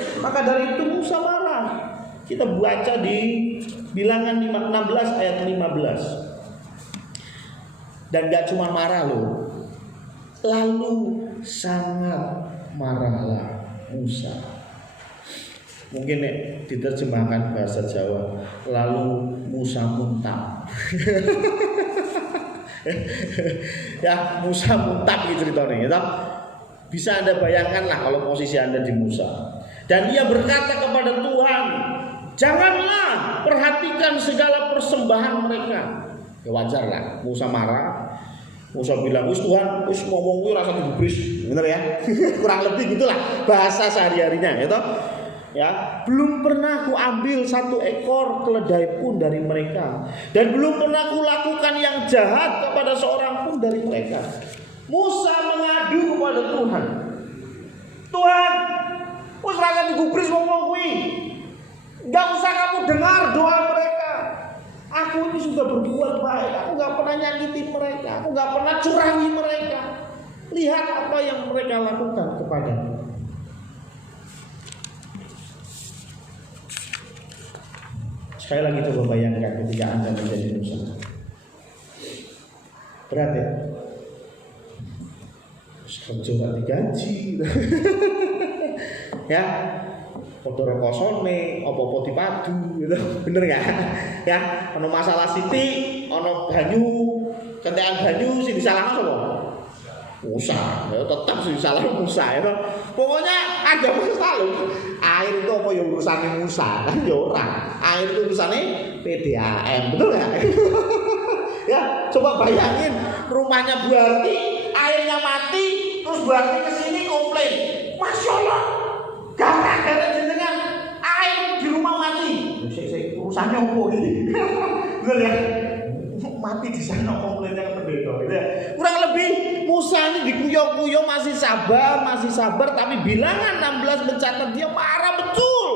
Maka dari itu Musa marah. Kita baca di Bilangan 16 ayat 15. Dan gak cuma marah loh, lalu sangat marahlah Musa. Mungkin diterjemahkan bahasa Jawa, lalu Musa muntah. Ya, Musa muntah gitu ceritanya, ya. Bisa Anda bayangkan lah kalau posisi Anda di Musa. Dan dia berkata kepada Tuhan, janganlah perhatikan segala persembahan mereka. Ya wajar lah, Musa marah. Musa bilang, wis Tuhan, wis ngomong gue rasa digubris, bener ya? Kurang lebih gitulah bahasa sehari-harinya, gitu. Ya, belum pernah ku ambil satu ekor keledai pun dari mereka, dan belum pernah ku lakukan yang jahat kepada seorang pun dari mereka. Musa mengadu kepada Tuhan. Tuhan, wis rasa digubris ngomong gue. Gak usah kamu dengar doa mereka. Aku ini sudah berbuat baik. Aku gak pernah nyakitin mereka. Aku gak pernah curangi mereka. Lihat apa yang mereka lakukan kepadamu. Sekali lagi coba bayangkan ketika Anda menjadi Musa. Berat ya? Kerja gak digaji. Ya, kotor kosone, opo-opo dipadu, gitu, bener nggak? Ya, ono masalah siti, ono banyu, kentekan banyu sih disalahkan apa? Musa, ya tetap sih disalahkan Musa, ya. Pokoknya ada masalah. Air itu apa yang urusannya Musa kan? Ya orang. Air itu urusannya PDAM, betul nggak? Ya, coba bayangin rumahnya Bu Arti, airnya mati, terus Bu Arti kesini komplain, Masya Allah. Gara-gara jenengan air di rumah mati. Saya urusannya opo ini. Betul ya? Mati di sana komplainnya ke pendeta. Kurang lebih Musa ini dikuyok-kuyok masih sabar, tapi Bilangan 16 mencatat dia marah betul.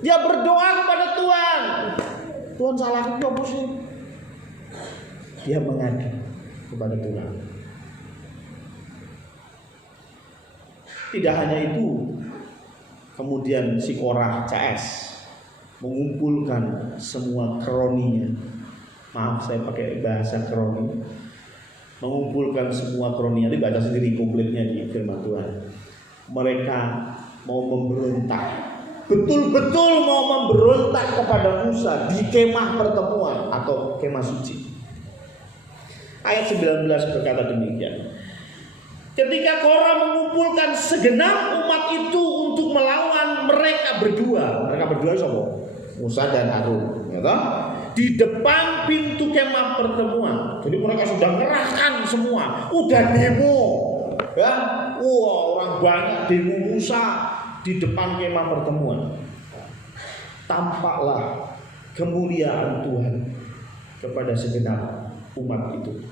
Dia berdoa kepada Tuhan. Tuhan salahku apa sih? Dia mengadu kepada Tuhan. Tidak hanya itu, kemudian si Korah CS mengumpulkan semua kroninya. Maaf saya pakai bahasa kroni. Mengumpulkan semua kroninya. Ini baca sendiri komplitnya di firman Tuhan. Mereka mau memberontak. Betul-betul mau memberontak kepada Musa di kemah pertemuan atau kemah suci. Ayat 19 berkata demikian. Ketika Korah mengumpulkan segenap umat itu untuk melawan mereka berdua siapa? Musa dan Harun, ya toh? Di depan pintu kemah pertemuan. Jadi mereka sudah mengerahkan semua, udah demo, ya, wah orang banyak demo Musa di depan kemah pertemuan. Tampaklah kemuliaan Tuhan kepada segenap umat itu.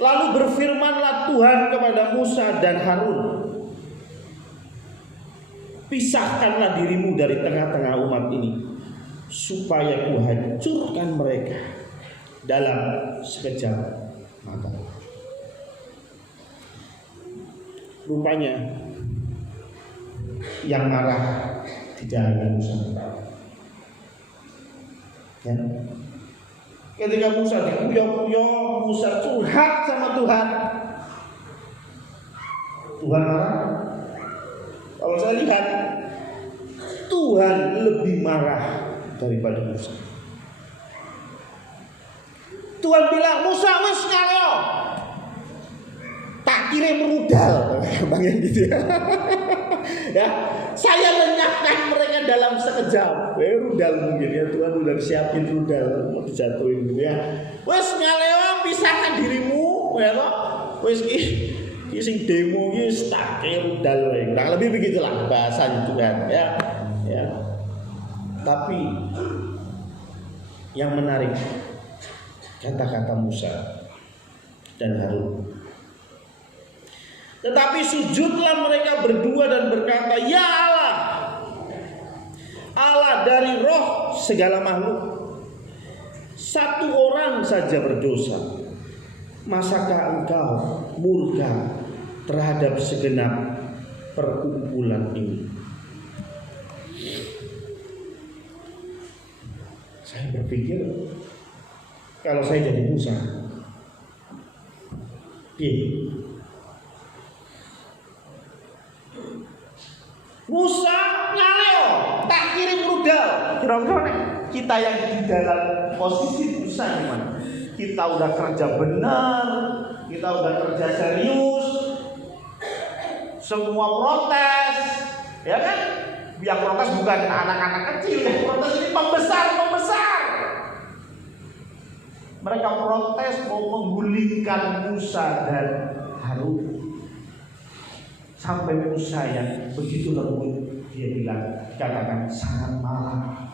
Lalu berfirmanlah Tuhan kepada Musa dan Harun, pisahkanlah dirimu dari tengah-tengah umat ini, supaya kuhancurkan mereka dalam sekejap mata. Rupanya yang marah tidak hanya Musa. Ya. Ketika Musa dikuyok-kuyok, Musa curhat sama Tuhan. Tuhan marah. Kalau saya lihat, Tuhan lebih marah daripada Musa. Tuhan bilang, Musa wis ngaleo, tak kirim rudal, bang gitu ya. Ya, saya lenyapkan mereka dalam sekejap. Rudal mungkin ya, Tuhan udah siapin rudal mau dijatuhin gitu ya. Wis ngaleo, pisahkan dirimu, ya toh. Wis ki sing demo ki tak rudal wae. Kurang lebih begitulah bahasa Tuhan ya. Ya. Tapi yang menarik kata-kata Musa dan Harun. Tetapi sujudlah mereka berdua dan berkata, ya Allah, Allah dari roh segala makhluk, satu orang saja berdosa, masakah engkau murka terhadap segenap perkumpulan ini? Saya berpikir, kalau saya jadi Musa, Musa ngaleo, tak kirim rudal. Kira-kira kita yang di dalam posisi Musa gimana? Kita udah kerja benar, kita udah kerja serius, semua protes, ya kan? Yang protes bukan anak-anak kecil, yang protes ini pembesar. Mereka protes mau menggulingkan Musa dan Harun. Sampai Musa yang begitu lembut, dia bilang, katakan sangat marah,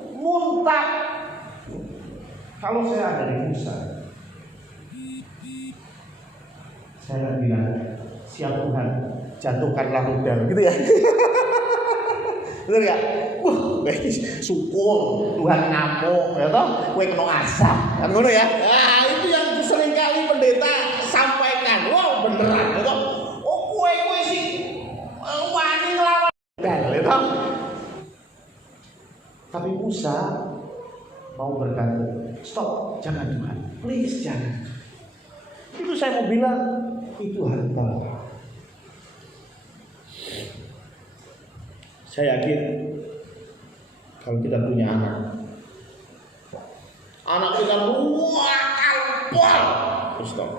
muntah. Kalau saya ada di Musa, saya bilang, siap Tuhan, jatuhkanlah rudal, gitu ya. Betul ya? Syukur Tuhan ngamuk, ya toh, kowe kena asap, kan ngono ya. Nah, itu yang sering kali pendeta sampaikan. Wow, beneran, ya toh. Oh, kowe sing wani nglawan, ya toh. Tapi Musa mau berkata, stop, jangan Tuhan, please jangan. Itu saya mau bilang, itu harta. Saya yakin kalau kita punya anak kita nakal pol, stop.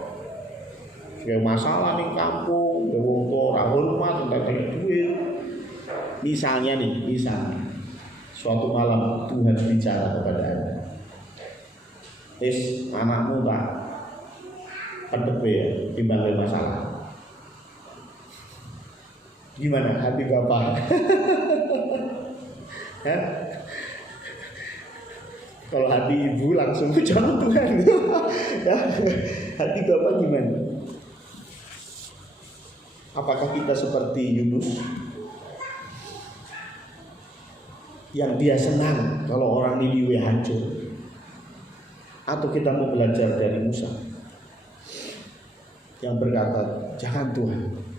Kayak masalah di kampung, wong tua ora hormat, entek duit. Misalnya suatu malam Tuhan bicara kepada Anda, anakmu tak pedepe ya, timbang masalah. Gimana hati Bapak? Kalau hati ibu langsung jangan Tuhan. Ya, hati Bapak gimana? Apakah kita seperti Yunus yang dia senang kalau orang Niniwe hancur? Atau kita mau belajar dari Musa yang berkata, jangan Tuhan.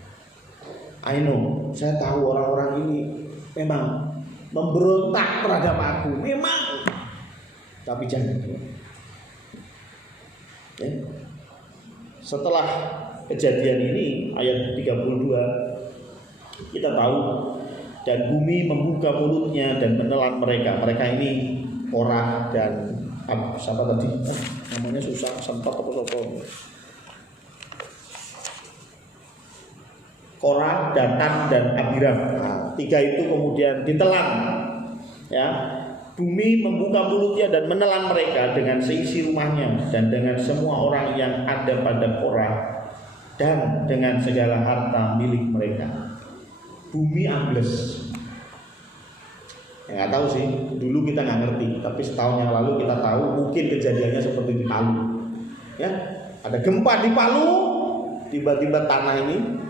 I know, saya tahu orang-orang ini memang memberontak terhadap aku, memang. Tapi jangan. Ya. Setelah kejadian ini, ayat 32, kita tahu, dan bumi membuka mulutnya dan menelan mereka. Mereka ini Korah dan siapa tadi? Namanya susah, sempat apa-apa. Korah, Datan, dan Abiram. Nah, tiga itu kemudian ditelan. Ya, bumi membuka mulutnya dan menelan mereka dengan seisi rumahnya dan dengan semua orang yang ada pada Korah dan dengan segala harta milik mereka. Bumi ambles. Ya, nggak tahu sih. Dulu kita nggak ngerti, tapi setahun yang lalu kita tahu mungkin kejadiannya seperti di Palu. Ya, ada gempa di Palu, tiba-tiba tanah ini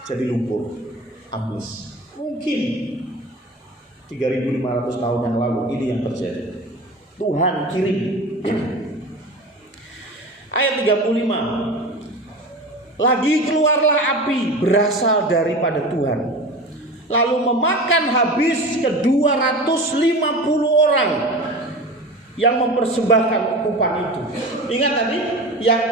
jadi lumpur, ambles. Mungkin 3.500 tahun yang lalu ini yang terjadi. Tuhan kirim. Ayat 35. Lagi keluarlah api berasal daripada Tuhan, lalu memakan habis ke 250 orang yang mempersembahkan ukupan itu. Ingat tadi yang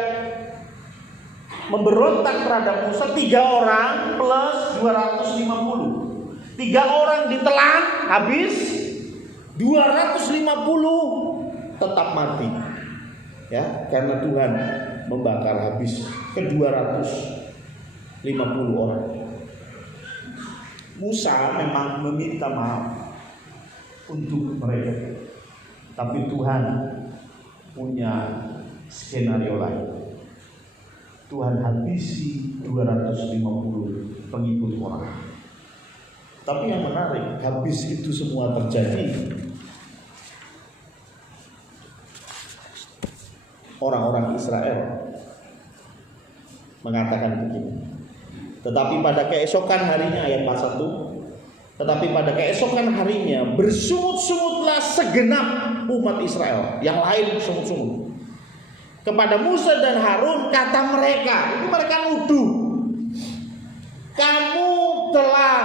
memberontak terhadap Musa 3 orang plus 250. 3 orang ditelan habis, 250 tetap mati. Ya, karena Tuhan membakar habis ke 250 orang. Musa memang meminta maaf untuk mereka, tapi Tuhan punya skenario lain. Tuhan habisi 250 pengikut orang. Tapi yang menarik, habis itu semua terjadi, orang-orang Israel mengatakan begini. Tetapi pada keesokan harinya, ayat 1, tetapi pada keesokan harinya bersungut-sungutlah segenap umat Israel, yang lain sungut-sungut, kepada Musa dan Harun, kata mereka, ini mereka nuduh, kamu telah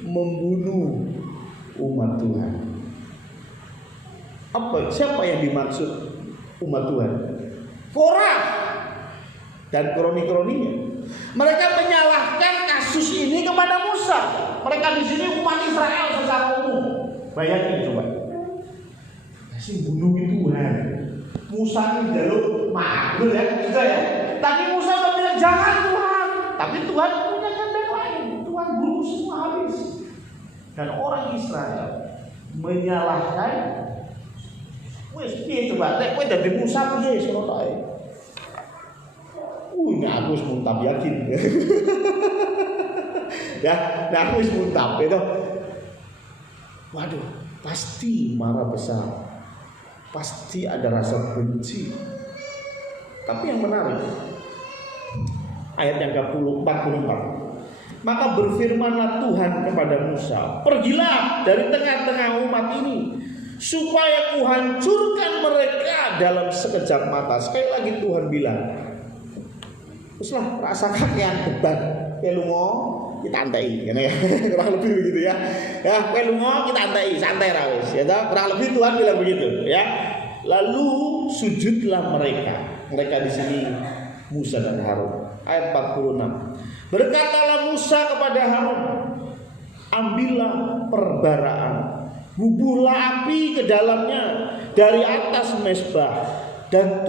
membunuh umat Tuhan. Siapa yang dimaksud umat Tuhan? Korah dan kroni-kroninya. Mereka menyalahkan kasus ini kepada Musa. Mereka di sini umat Israel secara umum. Bayangin coba. Si bunuh Tuhan. Musa ini jalur makhluk ya, sudah ya. Tapi Musa bilang jangan Tuhan. Tapi Tuhan punya kehendak lain. Tuhan bunuh semua habis. Dan orang Israel menyalahkan. Wes piye coba? Nek kowe dadi Musa piye sono tae? Ini aku wis muntap yakin. Ya, nah aku wis muntap itu. Waduh, pasti marah besar. Pasti ada rasa benci. Tapi yang menarik, ayat yang ke-44. Maka berfirmanlah Tuhan kepada Musa, pergilah dari tengah-tengah umat ini, supaya kuhancurkan mereka dalam sekejap mata. Sekali lagi Tuhan bilang, teruslah rasa kakean beban, kayak lungo kita antai, ya, kurang lebih begitu ya. Ya, kayak lungo kita antai, santai rawis, ya, kurang lebih Tuhan bilang begitu, ya. Lalu sujudlah mereka. Mereka di sini Musa dan Harun. Ayat 46. Berkatalah Musa kepada Harun, ambillah perbaraan, bubuhlah api ke dalamnya dari atas mezbah, dan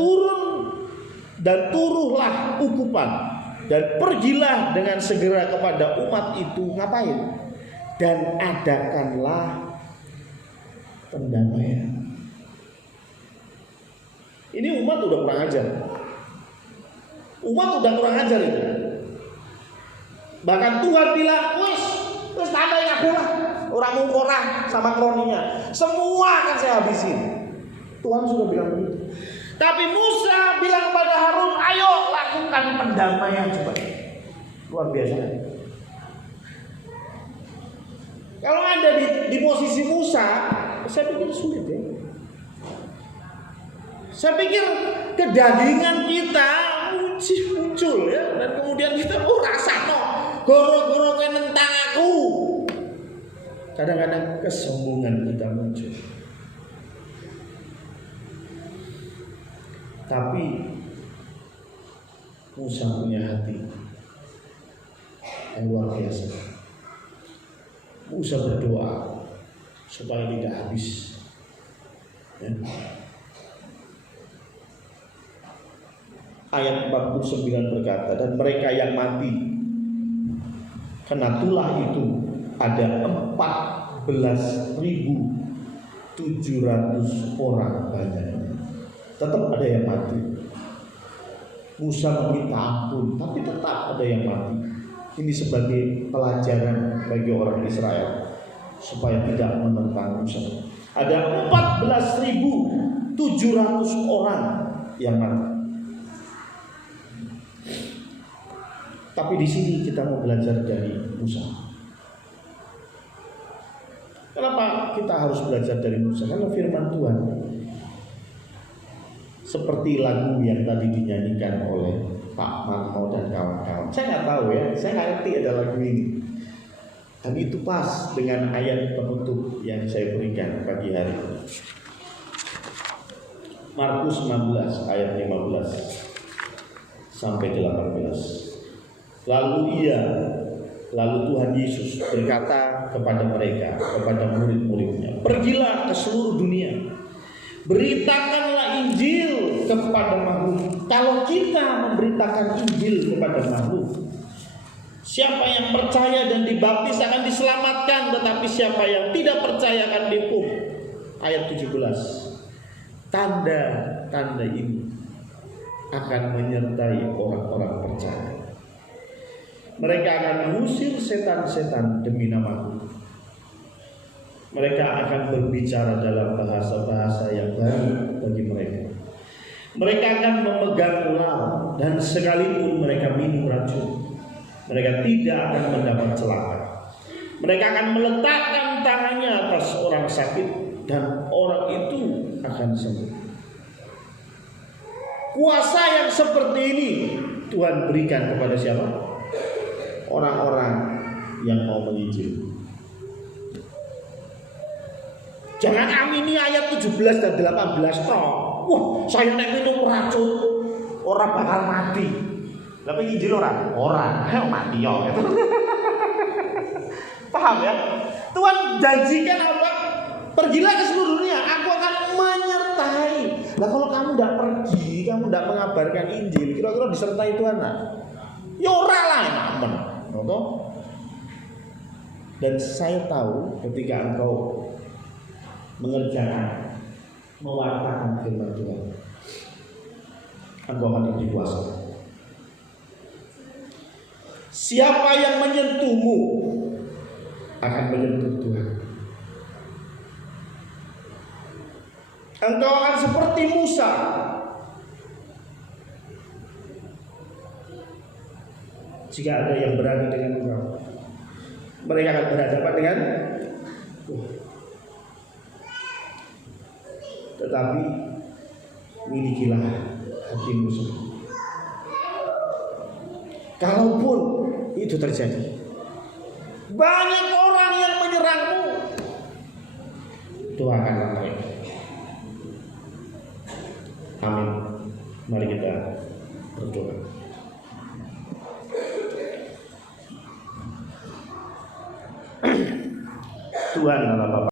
turuhlah ukupan, dan pergilah dengan segera kepada umat itu. Ngapain? Dan adakanlah pendamaian. Ini umat udah kurang ajar. Umat udah kurang ajar itu. Bahkan Tuhan bilang, wis tandai aku lah. Orang mau Korah sama kroninya, semua akan saya habisin. Tuhan sudah bilang begitu. Tapi Musa bilang kepada Harun, ayo lakukan pendamaian coba. Luar biasa. Kalau Anda di posisi Musa, saya pikir sulit ya. Saya pikir kedagingan kita muncul ya, dan kemudian kita rasano goro-goro kowe nentang aku. Kadang-kadang kesombongan kita muncul. Tapi Musa punya hati yang luar biasa. Musa berdoa supaya tidak habis. Ya. Ayat 49 berkata, dan mereka yang mati kena tulah itu ada 14.700 orang banyaknya. Tetap ada yang mati. Musa meminta ampun, tapi tetap ada yang mati. Ini sebagai pelajaran bagi orang Israel supaya tidak menentang Musa. Ada 14.700 orang yang mati. Tapi di sini kita mau belajar dari Musa. Kenapa kita harus belajar dari Musa? Karena firman Tuhan seperti lagu yang tadi dinyanyikan oleh Pak Marmo dan kawan-kawan. Saya nggak tahu ya, saya nggak ngerti ada lagu ini. Tapi itu pas dengan ayat penutup yang saya berikan pagi hari ini. Markus 16 ayat 15 sampai 18. Lalu Tuhan Yesus berkata kepada mereka, kepada murid-muridnya, pergilah ke seluruh dunia, Beritakanlah Injil kepada makhluk. Kalau kita memberitakan Injil kepada makhluk, siapa yang percaya dan dibaptis akan diselamatkan, tetapi siapa yang tidak percaya akan dihukum. Ayat 17. Tanda-tanda ini akan menyertai orang-orang percaya. Mereka akan mengusir setan-setan demi namaku. Mereka akan berbicara dalam bahasa-bahasa yang baru bagi mereka. Mereka akan memegang ular, dan sekalipun mereka minum racun, mereka tidak akan mendapat celaka. Mereka akan meletakkan tangannya atas orang sakit, dan orang itu akan sembuh. Kuasa yang seperti ini Tuhan berikan kepada siapa? Orang-orang yang mau menginjil. Jangan amini ayat 17 dan 18 toh. Wah, saya nek minum racun orang bakal mati. Tapi injil orang mati yo gitu. Paham ya? Tuhan janjikan apa? Pergilah ke seluruh dunia, aku akan menyertai. Nah, kalau kamu tidak pergi, kamu tidak mengabarkan Injil, kira-kira disertai Tuhan nak? Ya ora lah, aman. Dan saya tahu ketika engkau mengerjakan, mewartakan firman Tuhan, engkau akan diberi kuasa. Siapa yang menyentuhmu akan menyentuh Tuhan. Engkau akan seperti Musa. Jika ada yang berani dengan engkau, mereka akan berhadapan dengan tetapi milikilah hatimu sendiri. Kalaupun itu terjadi, banyak orang yang menyerangmu, doakanlah mereka. Amin. Mari kita berdoa. Tuhan adalah Bapa.